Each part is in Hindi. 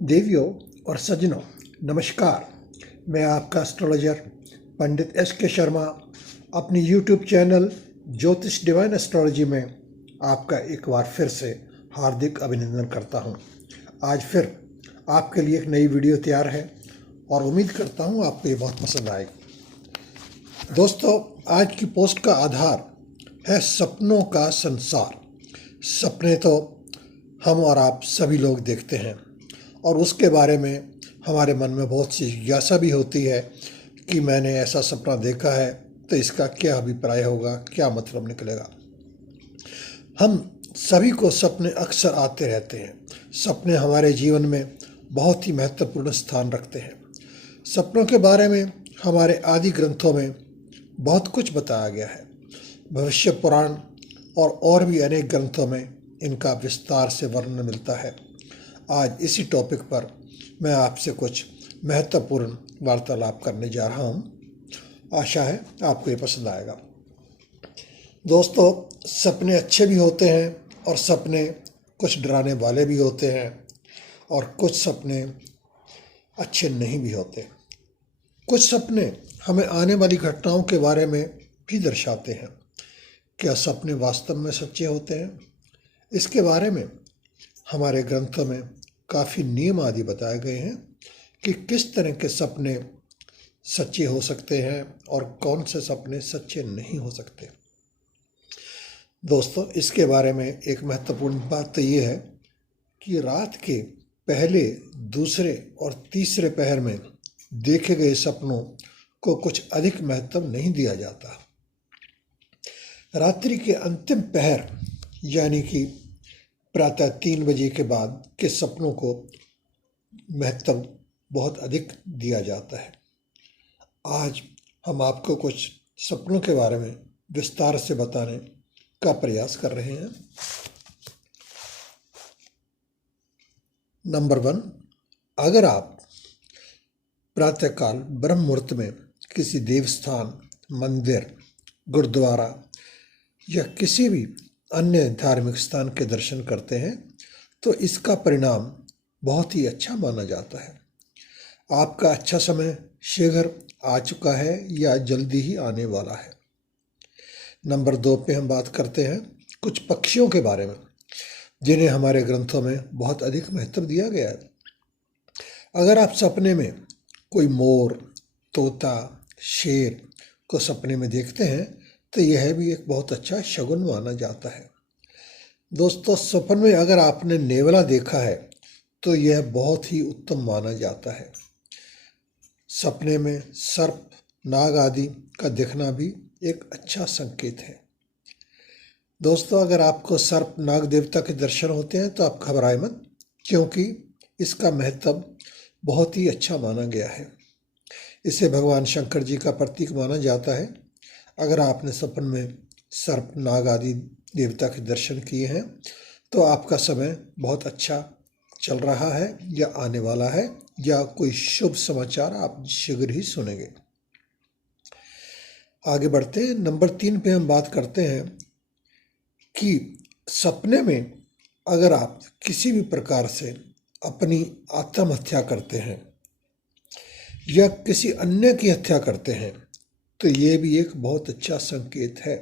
देवियों और सज्जनों, नमस्कार। मैं आपका एस्ट्रोलॉजर पंडित एस के शर्मा अपनी यूट्यूब चैनल ज्योतिष डिवाइन एस्ट्रोलॉजी में आपका एक बार फिर से हार्दिक अभिनंदन करता हूं। आज फिर आपके लिए एक नई वीडियो तैयार है और उम्मीद करता हूं आपको ये बहुत पसंद आएगी। दोस्तों, आज की पोस्ट का आधार है सपनों का संसार। सपने तो हम और आप सभी लोग देखते हैं और उसके बारे में हमारे मन में बहुत सी जिज्ञासा भी होती है कि मैंने ऐसा सपना देखा है तो इसका क्या अभिप्राय होगा, क्या मतलब निकलेगा। हम सभी को सपने अक्सर आते रहते हैं। सपने हमारे जीवन में बहुत ही महत्वपूर्ण स्थान रखते हैं। सपनों के बारे में हमारे आदि ग्रंथों में बहुत कुछ बताया गया है। भविष्य पुराण और भी अनेक ग्रंथों में इनका विस्तार से वर्णन मिलता है। आज इसी टॉपिक पर मैं आपसे कुछ महत्वपूर्ण वार्तालाप करने जा रहा हूँ। आशा है आपको ये पसंद आएगा। दोस्तों, सपने अच्छे भी होते हैं और सपने कुछ डराने वाले भी होते हैं और कुछ सपने अच्छे नहीं भी होते। कुछ सपने हमें आने वाली घटनाओं के बारे में भी दर्शाते हैं। क्या सपने वास्तव में सच्चे होते हैं? इसके बारे में हमारे ग्रंथों में काफ़ी नियम आदि बताए गए हैं कि किस तरह के सपने सच्चे हो सकते हैं और कौन से सपने सच्चे नहीं हो सकते। दोस्तों, इसके बारे में एक महत्वपूर्ण बात तो ये है कि रात के पहले, दूसरे और तीसरे पहर में देखे गए सपनों को कुछ अधिक महत्व नहीं दिया जाता। रात्रि के अंतिम पहर यानी कि प्रातः 3 बजे के बाद के सपनों को महत्व बहुत अधिक दिया जाता है। आज हम आपको कुछ सपनों के बारे में विस्तार से बताने का प्रयास कर रहे हैं। नंबर 1, अगर आप प्रातःकाल ब्रह्म मुहूर्त में किसी देवस्थान, मंदिर, गुरुद्वारा या किसी भी अन्य धार्मिक स्थान के दर्शन करते हैं तो इसका परिणाम बहुत ही अच्छा माना जाता है। आपका अच्छा समय शीघ्र आ चुका है या जल्दी ही आने वाला है। नंबर 2 पे हम बात करते हैं कुछ पक्षियों के बारे में जिन्हें हमारे ग्रंथों में बहुत अधिक महत्व दिया गया है। अगर आप सपने में कोई मोर, तोता, शेर को सपने में देखते हैं तो यह भी एक बहुत अच्छा शगुन माना जाता है। दोस्तों, सपन में अगर आपने नेवला देखा है तो यह बहुत ही उत्तम माना जाता है। सपने में सर्प, नाग आदि का दिखना भी एक अच्छा संकेत है। दोस्तों, अगर आपको सर्प, नाग देवता के दर्शन होते हैं तो आप घबराएं मत, क्योंकि इसका महत्व बहुत ही अच्छा माना गया है। इसे भगवान शंकर जी का प्रतीक माना जाता है। अगर आपने सपन में सर्प, नाग आदि देवता के दर्शन किए हैं तो आपका समय बहुत अच्छा चल रहा है या आने वाला है या कोई शुभ समाचार आप शीघ्र ही सुनेंगे। आगे बढ़ते हैं। नंबर 3 पे हम बात करते हैं कि सपने में अगर आप किसी भी प्रकार से अपनी आत्महत्या करते हैं या किसी अन्य की हत्या करते हैं तो ये भी एक बहुत अच्छा संकेत है।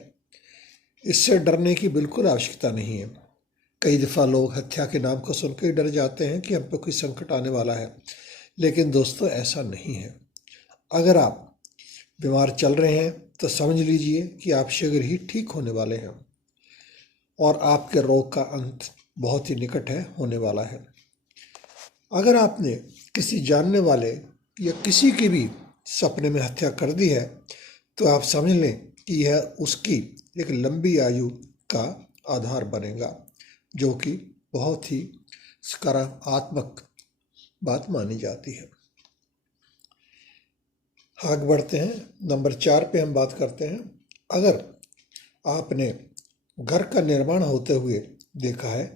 इससे डरने की बिल्कुल आवश्यकता नहीं है। कई दफ़ा लोग हत्या के नाम को सुनकर ही डर जाते हैं कि हम पर कोई संकट आने वाला है, लेकिन दोस्तों ऐसा नहीं है। अगर आप बीमार चल रहे हैं तो समझ लीजिए कि आप शीघ्र ही ठीक होने वाले हैं और आपके रोग का अंत बहुत ही निकट है, होने वाला है। अगर आपने किसी जानने वाले या किसी की भी सपने में हत्या कर दी है तो आप समझ लें कि यह उसकी एक लंबी आयु का आधार बनेगा, जो कि बहुत ही सकारात्मक बात मानी जाती है। आगे बढ़ते हैं। नंबर 4 पे हम बात करते हैं। अगर आपने घर का निर्माण होते हुए देखा है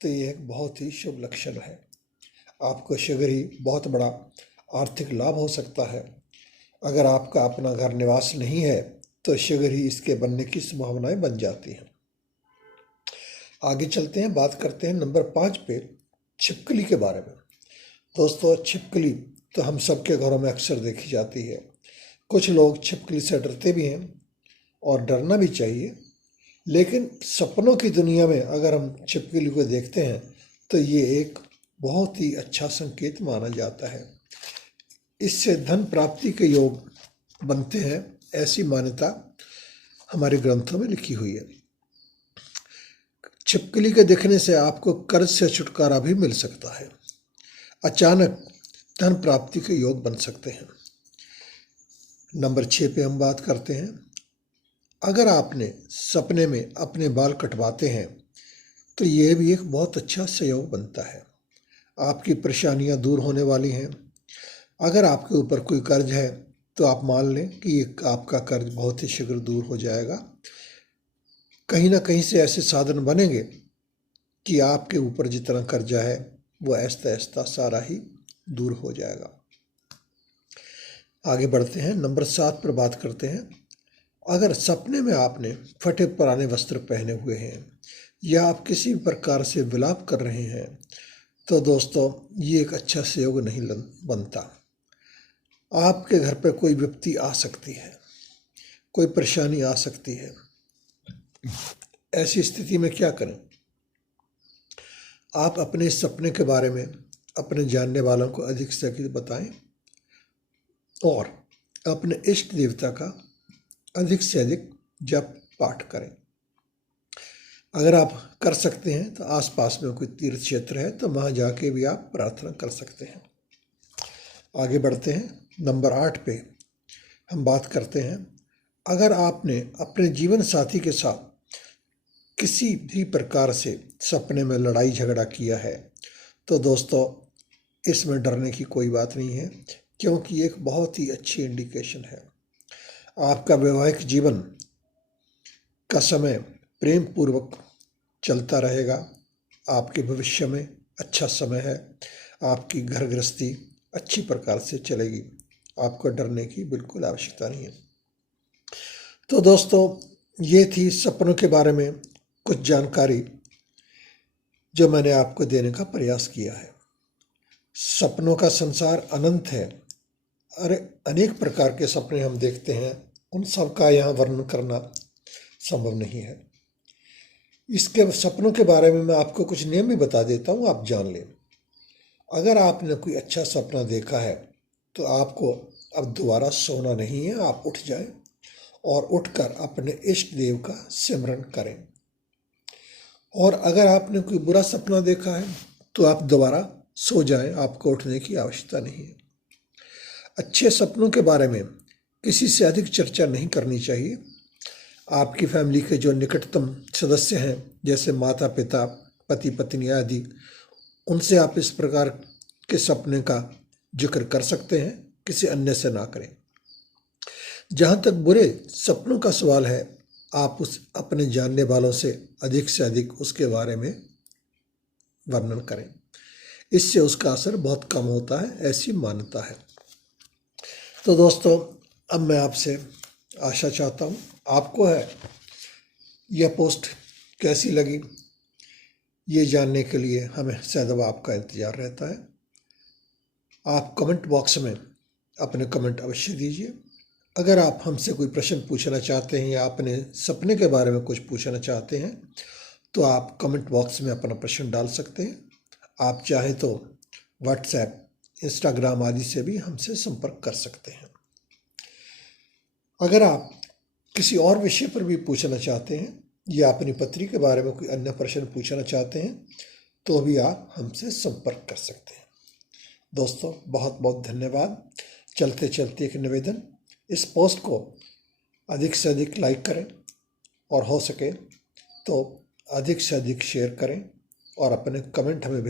तो यह एक बहुत ही शुभ लक्षण है। आपको शीघ्र ही बहुत बड़ा आर्थिक लाभ हो सकता है। अगर आपका अपना घर निवास नहीं है तो शीघ्र ही इसके बनने की संभावनाएं बन जाती हैं। आगे चलते हैं, बात करते हैं नंबर 5 पे छिपकली के बारे में। दोस्तों, छिपकली तो हम सबके घरों में अक्सर देखी जाती है। कुछ लोग छिपकली से डरते भी हैं और डरना भी चाहिए, लेकिन सपनों की दुनिया में अगर हम छिपकली को देखते हैं तो ये एक बहुत ही अच्छा संकेत माना जाता है। इससे धन प्राप्ति के योग बनते हैं, ऐसी मान्यता हमारे ग्रंथों में लिखी हुई है। छिपकली के दिखने से आपको कर्ज से छुटकारा भी मिल सकता है। अचानक धन प्राप्ति के योग बन सकते हैं। नंबर 6 पे हम बात करते हैं। अगर आपने सपने में अपने बाल कटवाते हैं तो यह भी एक बहुत अच्छा संयोग बनता है। आपकी परेशानियां दूर होने वाली हैं। अगर आपके ऊपर कोई कर्ज है तो आप मान लें कि आपका कर्ज बहुत ही शीघ्र दूर हो जाएगा। कहीं ना कहीं से ऐसे साधन बनेंगे कि आपके ऊपर जितना कर्जा है वो ऐसा ऐसा सारा ही दूर हो जाएगा। आगे बढ़ते हैं, नंबर 7 पर बात करते हैं। अगर सपने में आपने फटे पुराने वस्त्र पहने हुए हैं या आप किसी प्रकार से विलाप कर रहे हैं तो दोस्तों ये एक अच्छा संयोग नहीं बनता। आपके घर पर कोई विपत्ति आ सकती है, कोई परेशानी आ सकती है। ऐसी स्थिति में क्या करें? आप अपने सपने के बारे में अपने जानने वालों को अधिक से अधिक बताएं और अपने इष्ट देवता का अधिक से अधिक जप पाठ करें। अगर आप कर सकते हैं तो आसपास में कोई तीर्थ क्षेत्र है तो वहाँ जाके भी आप प्रार्थना कर सकते हैं। आगे बढ़ते हैं, नंबर 8 पे हम बात करते हैं। अगर आपने अपने जीवन साथी के साथ किसी भी प्रकार से सपने में लड़ाई झगड़ा किया है तो दोस्तों इसमें डरने की कोई बात नहीं है, क्योंकि एक बहुत ही अच्छी इंडिकेशन है। आपका वैवाहिक जीवन का समय प्रेम पूर्वक चलता रहेगा। आपके भविष्य में अच्छा समय है। आपकी घर गृहस्थी अच्छी प्रकार से चलेगी। आपको डरने की बिल्कुल आवश्यकता नहीं है। तो दोस्तों ये थी सपनों के बारे में कुछ जानकारी जो मैंने आपको देने का प्रयास किया है। सपनों का संसार अनंत है। अरे अनेक प्रकार के सपने हम देखते हैं, उन सब का यहाँ वर्णन करना संभव नहीं है। इसके सपनों के बारे में मैं आपको कुछ नियम भी बता देता हूँ, आप जान लें। अगर आपने कोई अच्छा सपना देखा है तो आपको अब दोबारा सोना नहीं है। आप उठ जाएं और उठकर अपने इष्ट देव का सिमरन करें। और अगर आपने कोई बुरा सपना देखा है तो आप दोबारा सो जाएं, आपको उठने की आवश्यकता नहीं है। अच्छे सपनों के बारे में किसी से अधिक चर्चा नहीं करनी चाहिए। आपकी फैमिली के जो निकटतम सदस्य हैं जैसे माता पिता, पति पत्नी आदि, उनसे आप इस प्रकार के सपने का जिक्र कर सकते हैं, किसी अन्य से ना करें। जहाँ तक बुरे सपनों का सवाल है, आप उस अपने जानने वालों से अधिक उसके बारे में वर्णन करें। इससे उसका असर बहुत कम होता है, ऐसी मान्यता है। तो दोस्तों अब मैं आपसे आशा चाहता हूँ आपको है यह पोस्ट कैसी लगी ये जानने के लिए हमें सदैव आपका इंतज़ार रहता है। आप कमेंट बॉक्स में अपने कमेंट अवश्य दीजिए। अगर आप हमसे कोई प्रश्न पूछना चाहते हैं या अपने सपने के बारे में कुछ पूछना चाहते हैं तो आप कमेंट बॉक्स में अपना प्रश्न डाल सकते हैं। आप चाहें तो व्हाट्सएप, इंस्टाग्राम आदि से भी हमसे संपर्क कर सकते हैं। अगर आप किसी और विषय पर भी पूछना चाहते हैं या अपनी पत्नी के बारे में कोई अन्य प्रश्न पूछना चाहते हैं तो भी आप हमसे संपर्क कर सकते हैं। दोस्तों बहुत बहुत धन्यवाद। चलते चलते एक निवेदन, इस पोस्ट को अधिक से अधिक लाइक करें और हो सके तो अधिक से अधिक शेयर करें और अपने कमेंट हमें